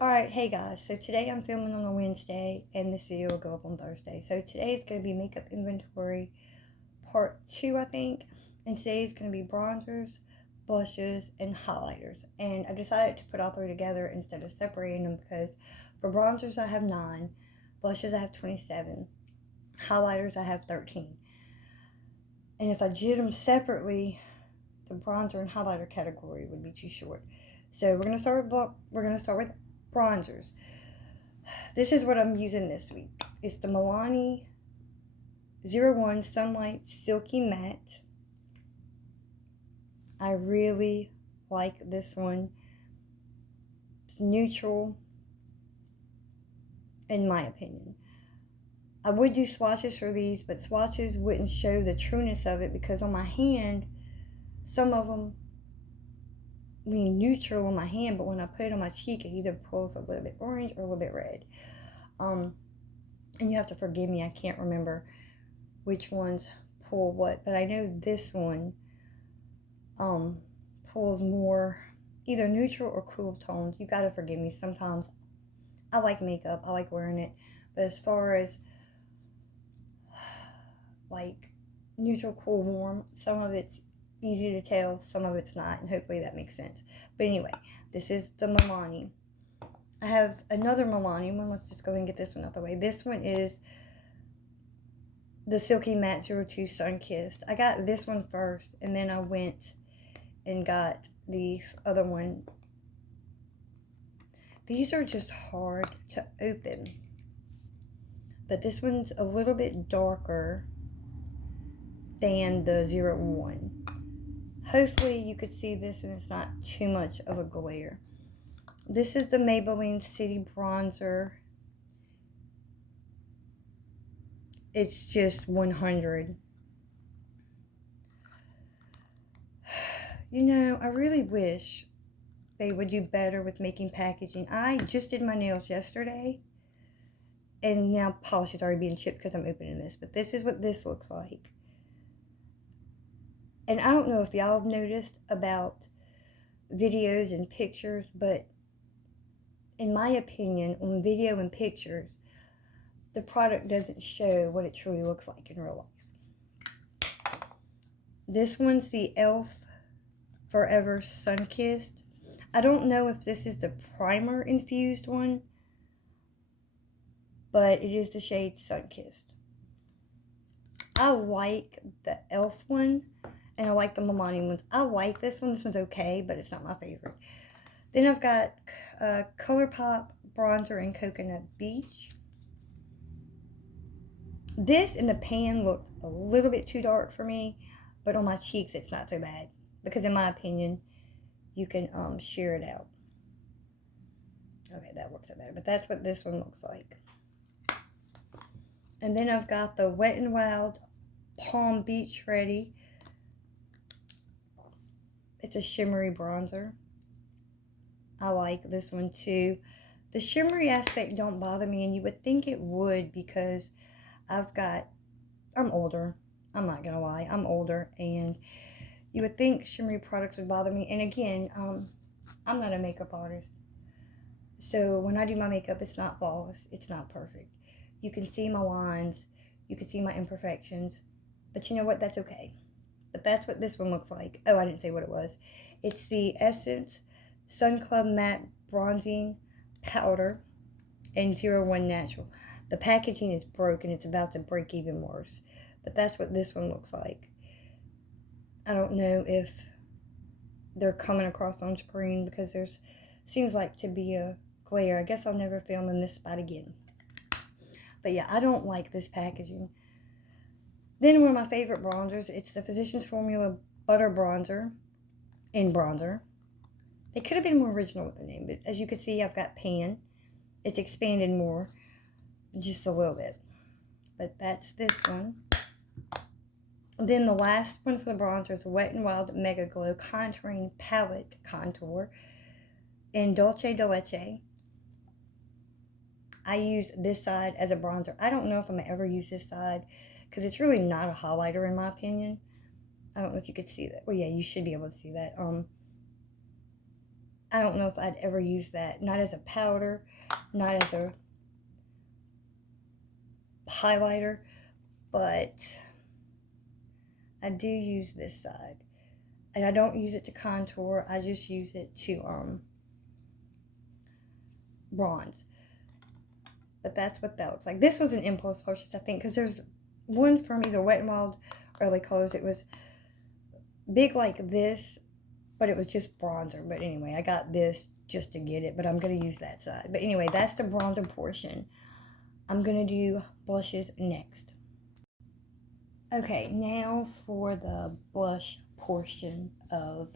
Alright, hey guys, so today I'm filming on a Wednesday and this video will go up on Thursday. So today is going to be makeup inventory part 2, I think. And today is going to be bronzers, blushes, and highlighters. And I decided to put all three together instead of separating them because for bronzers I have 9, blushes I have 27, highlighters I have 13. And if I did them separately, the bronzer and highlighter category would be too short. So we're gonna start with bronzers. This is what I'm using this week. It's the Milani 01 Sunlight Silky Matte. I really like this one. It's neutral, in my opinion. I would do swatches for these, but swatches wouldn't show the trueness of it because on my hand, some of them neutral on my hand, but when I put it on my cheek, it either pulls a little bit orange or a little bit red. And you have to forgive me, I can't remember which ones pull what, but I know this one pulls more either neutral or cool tones. You gotta forgive me. Sometimes I like makeup, I like wearing it, but as far as like neutral, cool, warm, some of it's easy to tell, some of it's not, and hopefully that makes sense. But anyway, this is the Milani. I have another Milani one. Let's just go ahead and get this one out the way. This one is the Silky Matte 02 Sunkissed. I got this one first, and then I went and got the other one. These are just hard to open, but this one's a little bit darker than the 01. Hopefully you could see this and it's not too much of a glare. This is the Maybelline City Bronzer. It's just 100. You know, I really wish they would do better with making packaging. I just did my nails yesterday, and now polish is already being chipped because I'm opening this, but this is what this looks like. And I don't know if y'all have noticed about videos and pictures, but in my opinion, on video and pictures, the product doesn't show what it truly looks like in real life. This one's the E.L.F Forever Sunkissed. I don't know if this is the primer infused one, but it is the shade Sunkissed. I like the E.L.F one, and I like the Milani ones. I like this one. This one's okay, but it's not my favorite. Then I've got Colourpop Bronzer in Coconut Beach. This in the pan looks a little bit too dark for me, but on my cheeks it's not so bad. Because in my opinion, you can sheer it out. Okay, that works out better. But that's what this one looks like. And then I've got the Wet n Wild Palm Beach Ready. It's a shimmery bronzer. I like this one too. The shimmery aspect don't bother me, and you would think it would because I'm older. I'm not gonna lie, I'm older, and you would think shimmery products would bother me. And again, I'm not a makeup artist. So when I do my makeup, it's not flawless. It's not perfect. You can see my lines. You can see my imperfections. But you know what? That's okay. But that's what this one looks like. Oh, I didn't say what it was. It's the Essence Sun Club Matte Bronzing Powder and 01 Natural. The packaging is broken. It's about to break even worse. But that's what this one looks like. I don't know if they're coming across on screen because there's seems like to be a glare. I guess I'll never film in this spot again. But yeah, I don't like this packaging. Then one of my favorite bronzers, it's the Physicians Formula Butter Bronzer in bronzer. They could have been more original with the name, but as you can see, I've got pan. It's expanded more, just a little bit. But that's this one. Then the last one for the bronzer is Wet n Wild Megaglow Contouring Palette Contour in Dulche de Leche. I use this side as a bronzer. I don't know if I'm going to ever use this side because it's really not a highlighter in my opinion. I don't know if you could see that. Well, yeah, you should be able to see that. I don't know if I'd ever use that. Not as a powder, not as a highlighter, but I do use this side. And I don't use it to contour. I just use it to bronze. But that's what that looks like. This was an impulse purchase, I think, because there's one from either Wet n Wild or LA Colors. It was big like this, but it was just bronzer. But anyway, I got this just to get it, but I'm going to use that side. But anyway, that's the bronzer portion. I'm going to do blushes next. Okay, now for the blush portion of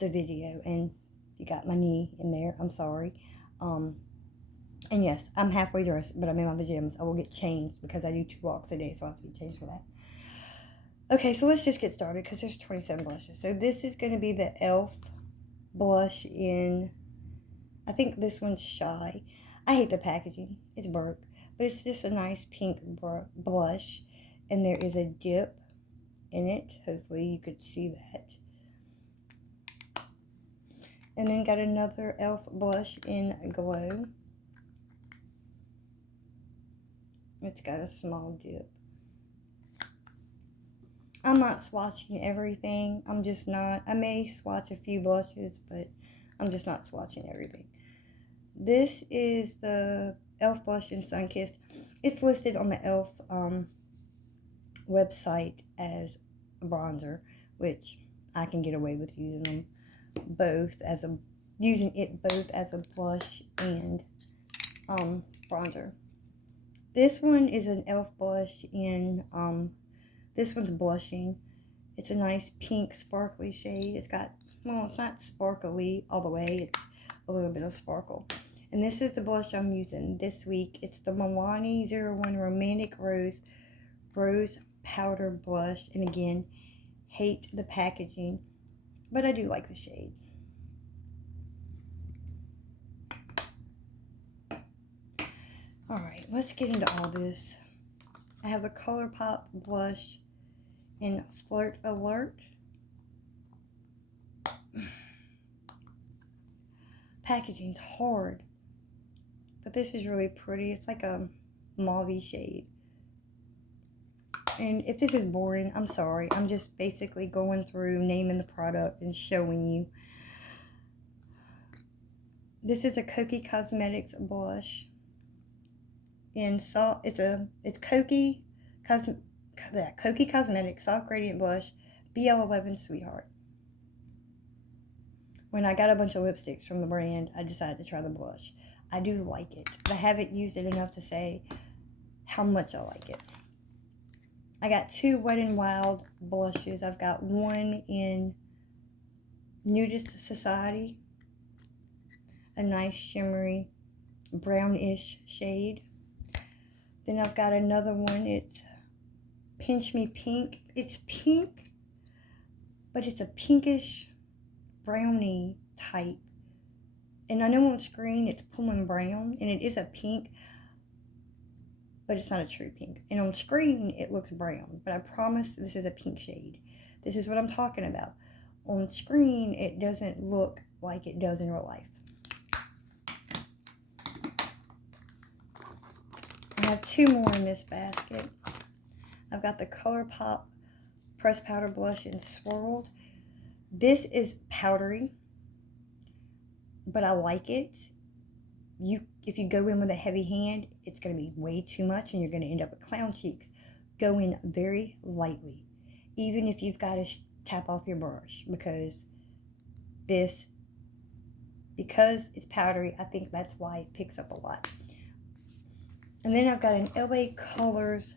the video. And you got my knee in there. I'm sorry. And yes, I'm halfway dressed, but I'm in my pajamas. I will get changed because I do 2 walks a day, so I have to get changed for that. Okay, so let's just get started because there's 27 blushes. So this is going to be the E.L.F blush in, I think this one's Shy. I hate the packaging. It's burnt, but it's just a nice pink blush. And there is a dip in it. Hopefully you could see that. And then got another E.L.F blush in Glow. It's got a small dip. I'm not swatching everything. I'm just not. I may swatch a few blushes, but I'm just not swatching everything. This is the E.L.F Blushing Sunkissed. It's listed on the E.L.F website as a bronzer, which I can get away with using them both as a blush and bronzer. This one is an E.L.F blush in this one's Blushing. It's a nice pink sparkly shade. It's got, well, it's not sparkly all the way. It's a little bit of sparkle. And this is the blush I'm using this week. It's the Milani 01 Romantic Rose Powder Blush. And again, hate the packaging, but I do like the shade. Alright, let's get into all this. I have the Colourpop blush in Flirt Alert. Packaging's hard, but this is really pretty. It's like a mauve shade. And if this is boring, I'm sorry. I'm just basically going through, naming the product and showing you. This is a Kokie Cosmetics blush. In soft, it's Kokie Cosmetics Soft Gradient Blush BL11 Sweetheart. When I got a bunch of lipsticks from the brand, I decided to try the blush. I do like it, but I haven't used it enough to say how much I like it. I got 2 Wet n Wild blushes. I've got one in Nudist Society, a nice shimmery brownish shade. Then I've got another one. It's Pinch Me Pink. It's pink, but it's a pinkish brownie type. And I know on screen it's pulling brown, and it is a pink, but it's not a true pink. And on screen it looks brown, but I promise this is a pink shade. This is what I'm talking about. On screen it doesn't look like it does in real life. I have 2 more in this basket. I've got the Colourpop Pressed Powder Blush in Swirled. This is powdery, but I like it. If you go in with a heavy hand, it's going to be way too much and you're going to end up with clown cheeks. Go in very lightly, even if you've got to tap off your brush, because it's powdery. I think that's why it picks up a lot. And then I've got an LA Colors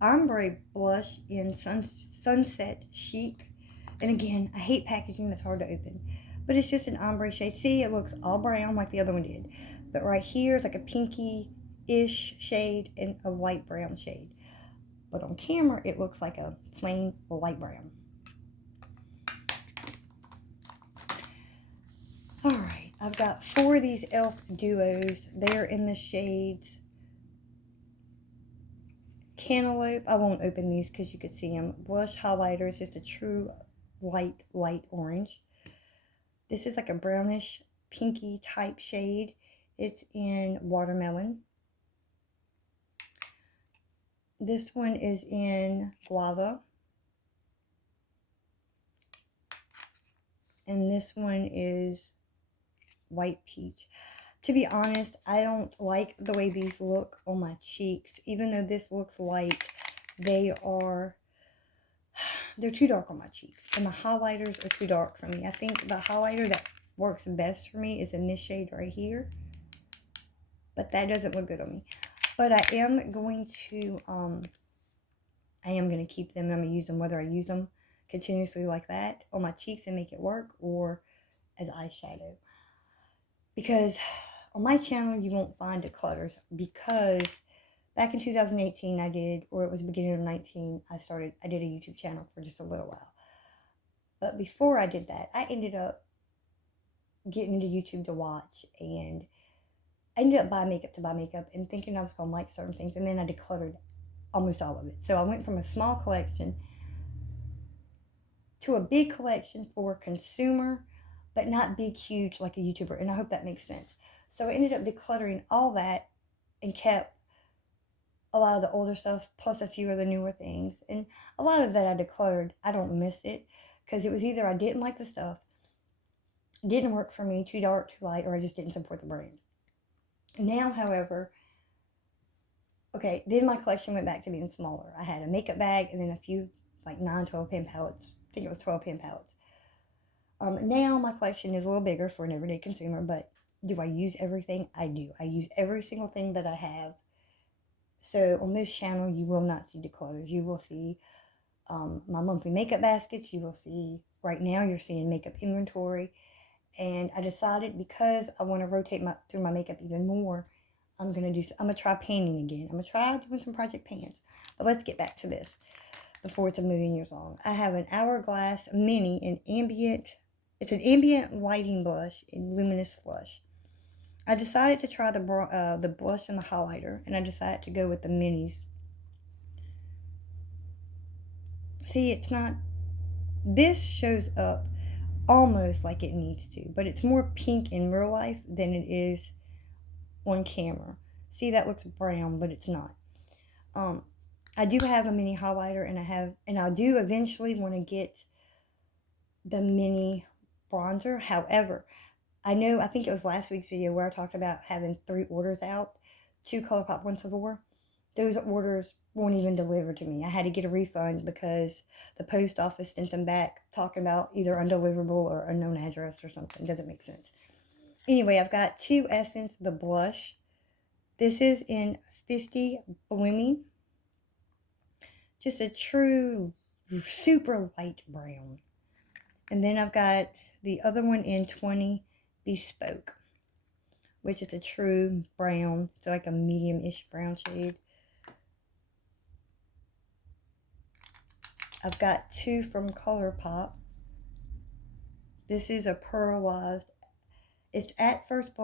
Ombre blush in Sunset Chic. And again, I hate packaging that's hard to open. But it's just an ombre shade. See, it looks all brown like the other one did. But right here is like a pinky-ish shade and a light brown shade. But on camera, it looks like a plain light brown. Alright, I've got 4 of these E.L.F duos. They're in the shades Cantaloupe. I won't open these because you could see them. Blush highlighter is just a true light orange. This is like a brownish pinky type shade. It's in Watermelon. This one is in Guava. And this one is White Peach. To be honest, I don't like the way these look on my cheeks. Even though this looks light, they're too dark on my cheeks. And the highlighters are too dark for me. I think the highlighter that works best for me is in this shade right here. But that doesn't look good on me. But I am going to keep them. I'm going to use them whether I use them continuously like that on my cheeks and make it work, or as eyeshadow. Because on my channel, you won't find declutters, because back in 2018 or it was the beginning of 19, I did a YouTube channel for just a little while. But before I did that, I ended up getting into YouTube to watch, and I ended up buying makeup to buy makeup and thinking I was going to like certain things, and then I decluttered almost all of it. So I went from a small collection to a big collection for consumer, but not big, huge like a YouTuber, and I hope that makes sense. So I ended up decluttering all that and kept a lot of the older stuff, plus a few of the newer things. And a lot of that I decluttered. I don't miss it, because it was either I didn't like the stuff, didn't work for me, too dark, too light, or I just didn't support the brand. Now, however, okay, then my collection went back to being smaller. I had a makeup bag and then a few like 9, 12 pen palettes. I think it was 12 pen palettes. Now my collection is a little bigger for an everyday consumer, but do I use everything? I do. I use every single thing that I have. So on this channel, you will not see declutters. You will see my monthly makeup baskets. You will see, right now you're seeing makeup inventory. And I decided, because I want to rotate through my makeup even more, I'm going to try painting again. I'm going to try doing some project paints. But let's get back to this before it's a million years long. I have an Hourglass Mini in Ambient. It's an ambient lighting blush in Luminous Flush. I decided to try the blush and the highlighter, and I decided to go with the minis. See, it's not, this shows up almost like it needs to, but it's more pink in real life than it is on camera. See, that looks brown, but it's not. I do have a mini highlighter, and I do eventually want to get the mini bronzer. However, I think it was last week's video where I talked about having 3 orders out to Colourpop 174. Those orders won't even deliver to me. I had to get a refund because the post office sent them back talking about either undeliverable or unknown address or something. Doesn't make sense. Anyway, I've got 2 Essence, the blush. This is in 50 Blooming. Just a true super light brown. And then I've got the other one in 20 Bespoke, which is a true brown, so like a medium-ish brown shade. I've got 2 from Colourpop. This is a pearlized. It's at first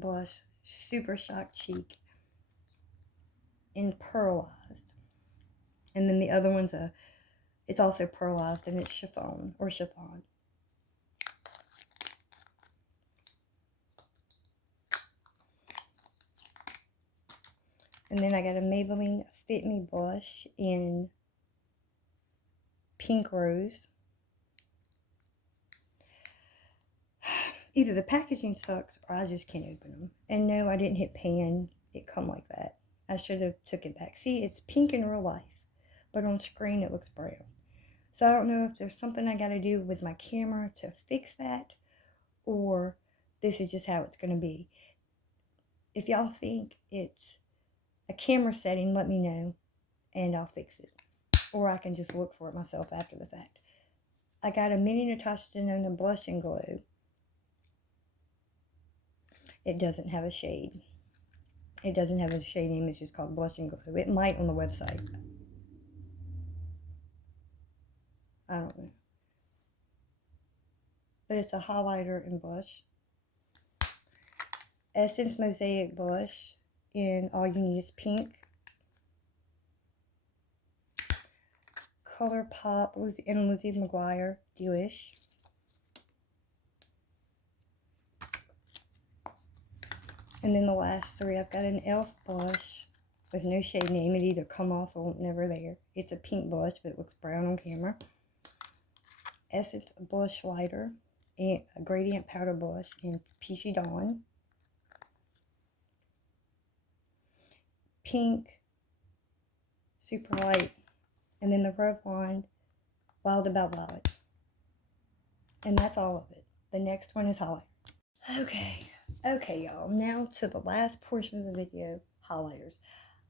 blush, Super Shock Chic in pearlized. And then the other one's it's also pearlized, and it's chiffon. And then I got a Maybelline Fit Me blush in Pink Rose. Either the packaging sucks or I just can't open them. And no, I didn't hit pan. It come like that. I should have took it back. See, it's pink in real life, but on screen it looks brown. So I don't know if there's something I got to do with my camera to fix that, or this is just how it's going to be. If y'all think it's a camera setting, let me know, and I'll fix it. Or I can just look for it myself after the fact. I got a mini Natasha Denona Blush and Glow. It doesn't have a shade. It doesn't have a shade name. It's just called Blush and Glow. It might on the website. I don't know. But it's a highlighter and blush. Essence Mosaic Blush in All You Need Is Pink. Colourpop in Lizzie McGuire Delish. And then the last three, I've got an E.L.F blush with no shade name. It either come off or never there. It's a pink blush, but it looks brown on camera. Essence Blushlighter, and a gradient powder blush in Peachy Dawn. Pink, super light. And then the Revlon Wild About Violet. And that's all of it. The next one is highlight. Okay, y'all. Now to the last portion of the video, highlighters.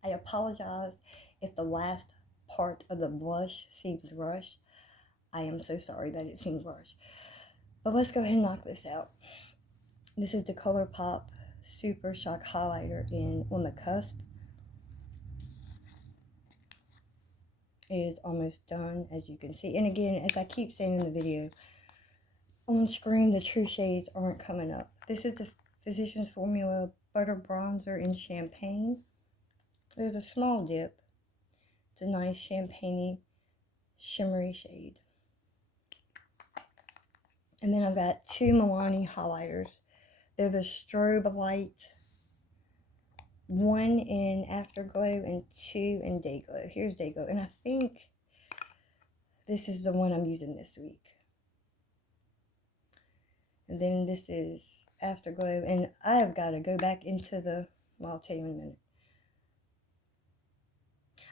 I apologize if the last part of the blush seems rushed. I am so sorry that it seems rushed. But let's go ahead and knock this out. This is the Colourpop Super Shock Highlighter in On the Cusp. It is almost done, as you can see. And again, as I keep saying in the video, on screen the true shades aren't coming up. This is the Physicians Formula Butter Bronzer in Champagne. There's a small dip. It's a nice champagne-y, shimmery shade. And then I've got two Milani highlighters. They're the Strobe Light, one in Afterglow and two in Dayglow. Here's Dayglow, and I think this is the one I'm using this week. And then this is Afterglow, and I have got to go back into the, well, I'll tell you in a minute.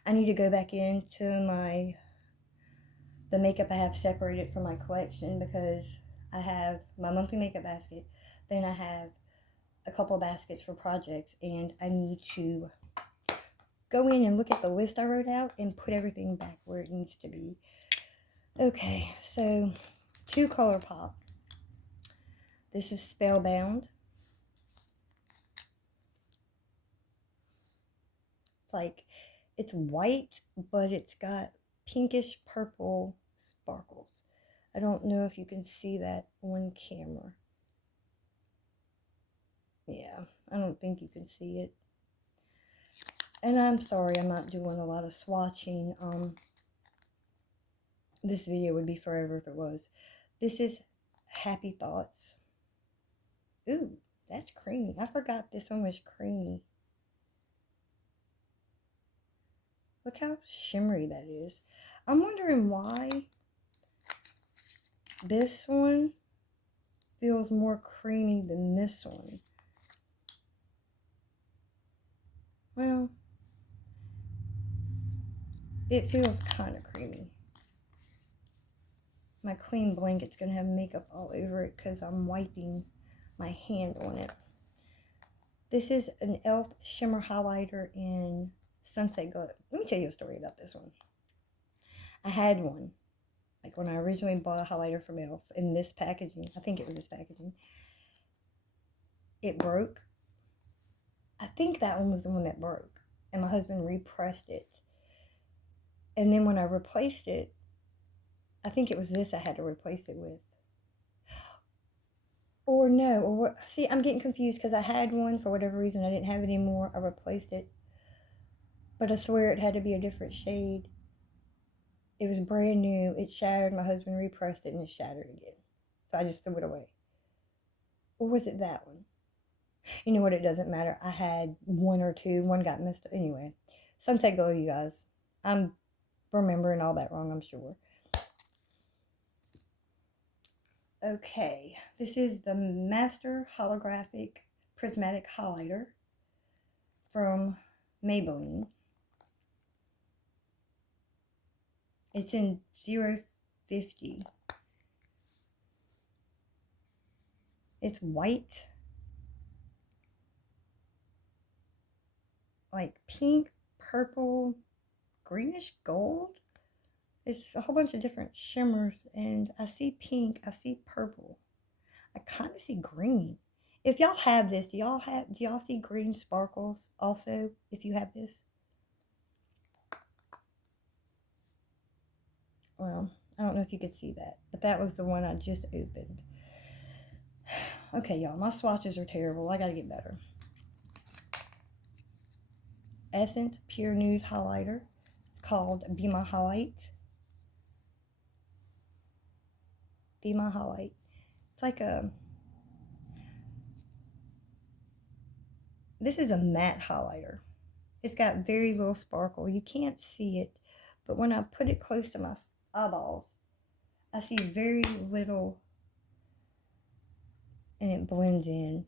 I need to go back into the makeup I have separated from my collection, because I have my monthly makeup basket, then I have a couple baskets for projects, and I need to go in and look at the list I wrote out and put everything back where it needs to be. Okay, so two Colourpop. This is Spellbound. It's white, but it's got pinkish purple sparkles. I don't know if you can see that on camera. Yeah, I don't think you can see it. And I'm sorry, I'm not doing a lot of swatching. This video would be forever if it was. This is Happy Thoughts. Ooh, that's creamy. I forgot this one was creamy. Look how shimmery that is. I'm wondering why this one feels more creamy than this one. Well, it feels kind of creamy. My clean blanket's going to have makeup all over it because I'm wiping my hand on it. This is an E.L.F Shimmer Highlighter in Sunset Glow. Let me tell you a story about this one. I had one, like when I originally bought a highlighter from E.L.F in this packaging. I think it was this packaging. It broke. I think that one was the one that broke, and my husband repressed it. And then when I replaced it, I think it was this I had to replace it with. Or no, or what? See, I'm getting confused because I had one for whatever reason. I didn't have it anymore. I replaced it. But I swear it had to be a different shade. It was brand new. It shattered. My husband repressed it and it shattered again. So I just threw it away. Or was it that one? You know what? It doesn't matter. I had one or two. One got messed up. Anyway, Sunset Glow, you guys. I'm remembering all that wrong, I'm sure. Okay, this is the Master Holographic Prismatic Highlighter from Maybelline. It's in 050. It's white, like pink, purple, greenish gold. It's a whole bunch of different shimmers, and I see pink, I see purple. I kind of see green. If y'all have this, do y'all see green sparkles also if you have this? Well, I don't know if you could see that, but that was the one I just opened. Okay, y'all, my swatches are terrible. I gotta get better. Essence Pure Nude Highlighter. It's called Be My Highlight. Be My Highlight. It's like a This is a matte highlighter. It's got very little sparkle. You can't see it, but when I put it close to my eyeballs, I see very little, and it blends in.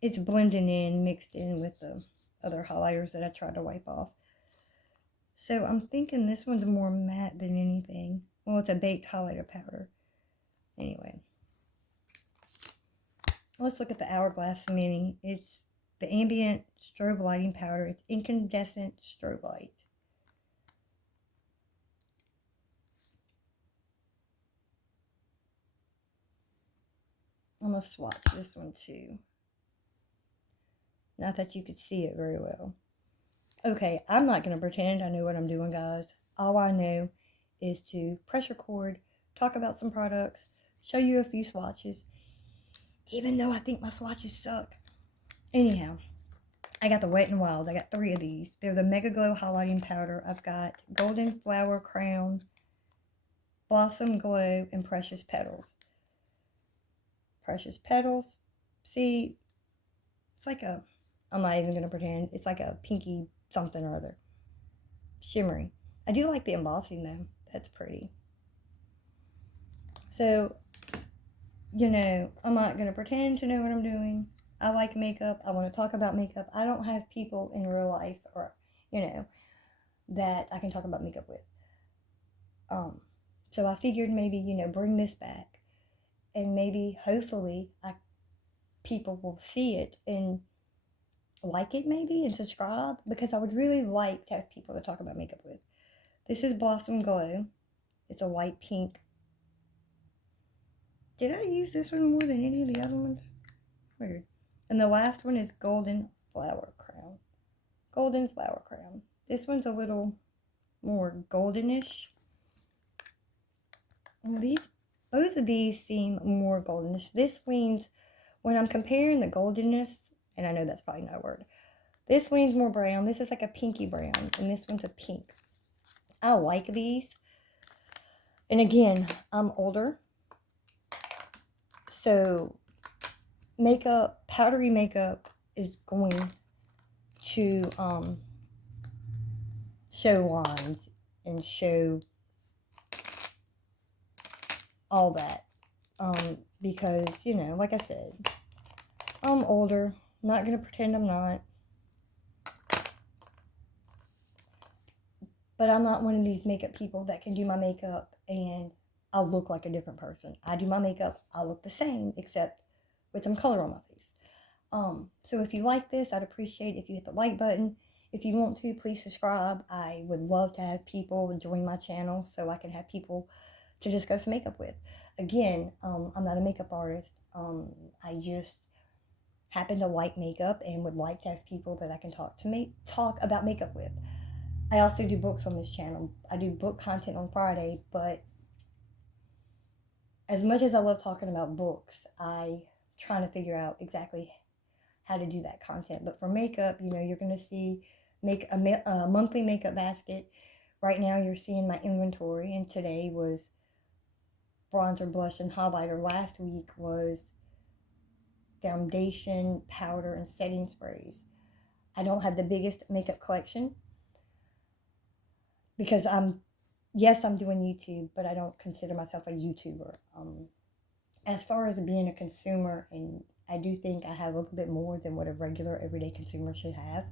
It's blending in, mixed in with the other highlighters that I tried to wipe off. So I'm thinking this one's more matte than anything. Well, it's a baked highlighter powder. Anyway, let's look at the Hourglass Mini. It's the ambient strobe lighting powder. It's incandescent strobe light. I'm going to swatch this one too. Not that you could see it very well. Okay, I'm not going to pretend I know what I'm doing, guys. All I know is to press record, talk about some products, show you a few swatches, even though I think my swatches suck. Anyhow, I got the Wet n Wild. I got 3 of these. They're the Megaglow highlighting powder. I've got Golden Flower Crown, Blossom Glow, and Precious Petals. Precious Petals. See, it's like a, I'm not even going to pretend, it's like a pinky something or other. Shimmery. I do like the embossing though. That's pretty. So, you know, I'm not going to pretend to know what I'm doing. I like makeup. I want to talk about makeup. I don't have people in real life or, you know, that I can talk about makeup with. So I figured maybe, you know, bring this back and maybe, hopefully, people will see it and like it maybe and subscribe, because I would really like to have people to talk about makeup with. This is Blossom Glow. It's a light pink. Did I use this one more than any of the other ones? Weird. And the last one is Golden Flower Crown. Golden Flower Crown. This one's a little more goldenish. And both of these seem more goldenish. This leans, when I'm comparing the goldenness, and I know that's probably not a word, this leans more brown. This is like a pinky brown, and this one's a pink. I like these. And again, I'm older, so makeup, powdery makeup is going to show lines and show all that. Because, you know, like I said, I'm older. Not going to pretend I'm not. But I'm not one of these makeup people that can do my makeup and I'll look like a different person. I do my makeup, I look the same, except with some color on my face. So if you like this, I'd appreciate if you hit the like button. If you want to, please subscribe. I would love to have people join my channel so I can have people to discuss makeup with. Again, I'm not a makeup artist. I just happen to like makeup and would like to have people that I can talk about makeup with. I also do books on this channel. I do book content on Friday, but as much as I love talking about books, I'm trying to figure out exactly how to do that content. But for makeup, you know, you're going to see a monthly makeup basket. Right now you're seeing my inventory, and today was bronzer, blush, and highlighter. Last week was foundation, powder, and setting sprays. I don't have the biggest makeup collection because I'm doing YouTube, but I don't consider myself a YouTuber. As far as being a consumer, and I do think I have a little bit more than what a regular everyday consumer should have.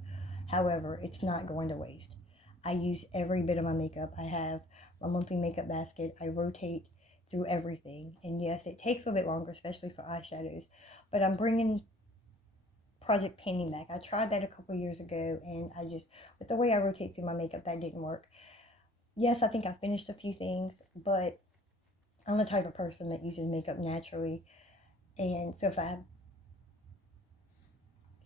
However, it's not going to waste. I use every bit of my makeup. I have my monthly makeup basket. I rotate through everything. And yes, it takes a little bit longer, especially for eyeshadows. But I'm bringing project painting back. I tried that a couple years ago, and with the way I rotate through my makeup, that didn't work. Yes, I think I finished a few things, but I'm the type of person that uses makeup naturally. And so if I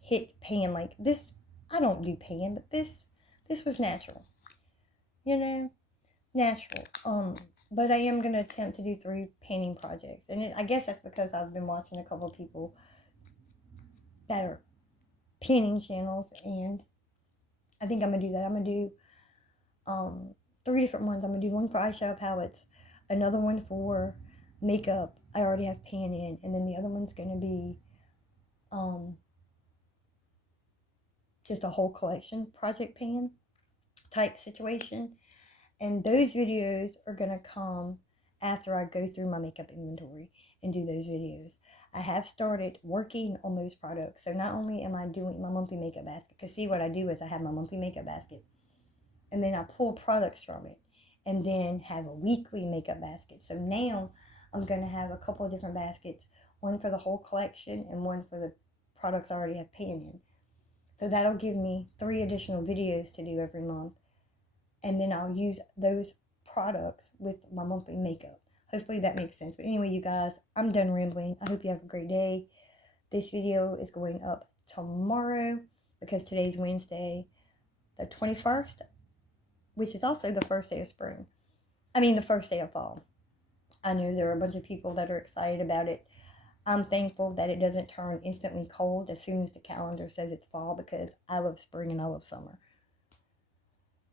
hit pan like this, I don't do pan, but this was natural. You know, natural. But I am going to attempt to do 3 painting projects. And I guess that's because I've been watching a couple of people that are painting channels, and I think I'm going to do that. I'm going to do 3 different ones. I'm going to do one for eyeshadow palettes, another one for makeup. I already have pan in, and then the other one's going to be just a whole collection project pan type situation. And those videos are going to come after I go through my makeup inventory and do those videos. I have started working on those products. So not only am I doing my monthly makeup basket, because see what I do is I have my monthly makeup basket and then I pull products from it and then have a weekly makeup basket. So now I'm going to have a couple of different baskets, one for the whole collection and one for the products I already have pan in. So that'll give me 3 additional videos to do every month. And then I'll use those products with my monthly makeup. Hopefully that makes sense. But anyway, you guys, I'm done rambling. I hope you have a great day. This video is going up tomorrow because today's Wednesday, the 21st, which is also the first day of spring. I mean, the first day of fall. I know there are a bunch of people that are excited about it. I'm thankful that it doesn't turn instantly cold as soon as the calendar says it's fall, because I love spring and I love summer.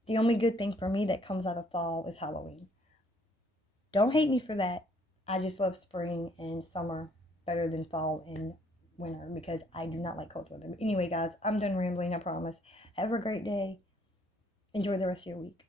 The only good thing for me that comes out of fall is Halloween. Don't hate me for that. I just love spring and summer better than fall and winter because I do not like cold weather. But anyway, guys, I'm done rambling, I promise. Have a great day. Enjoy the rest of your week.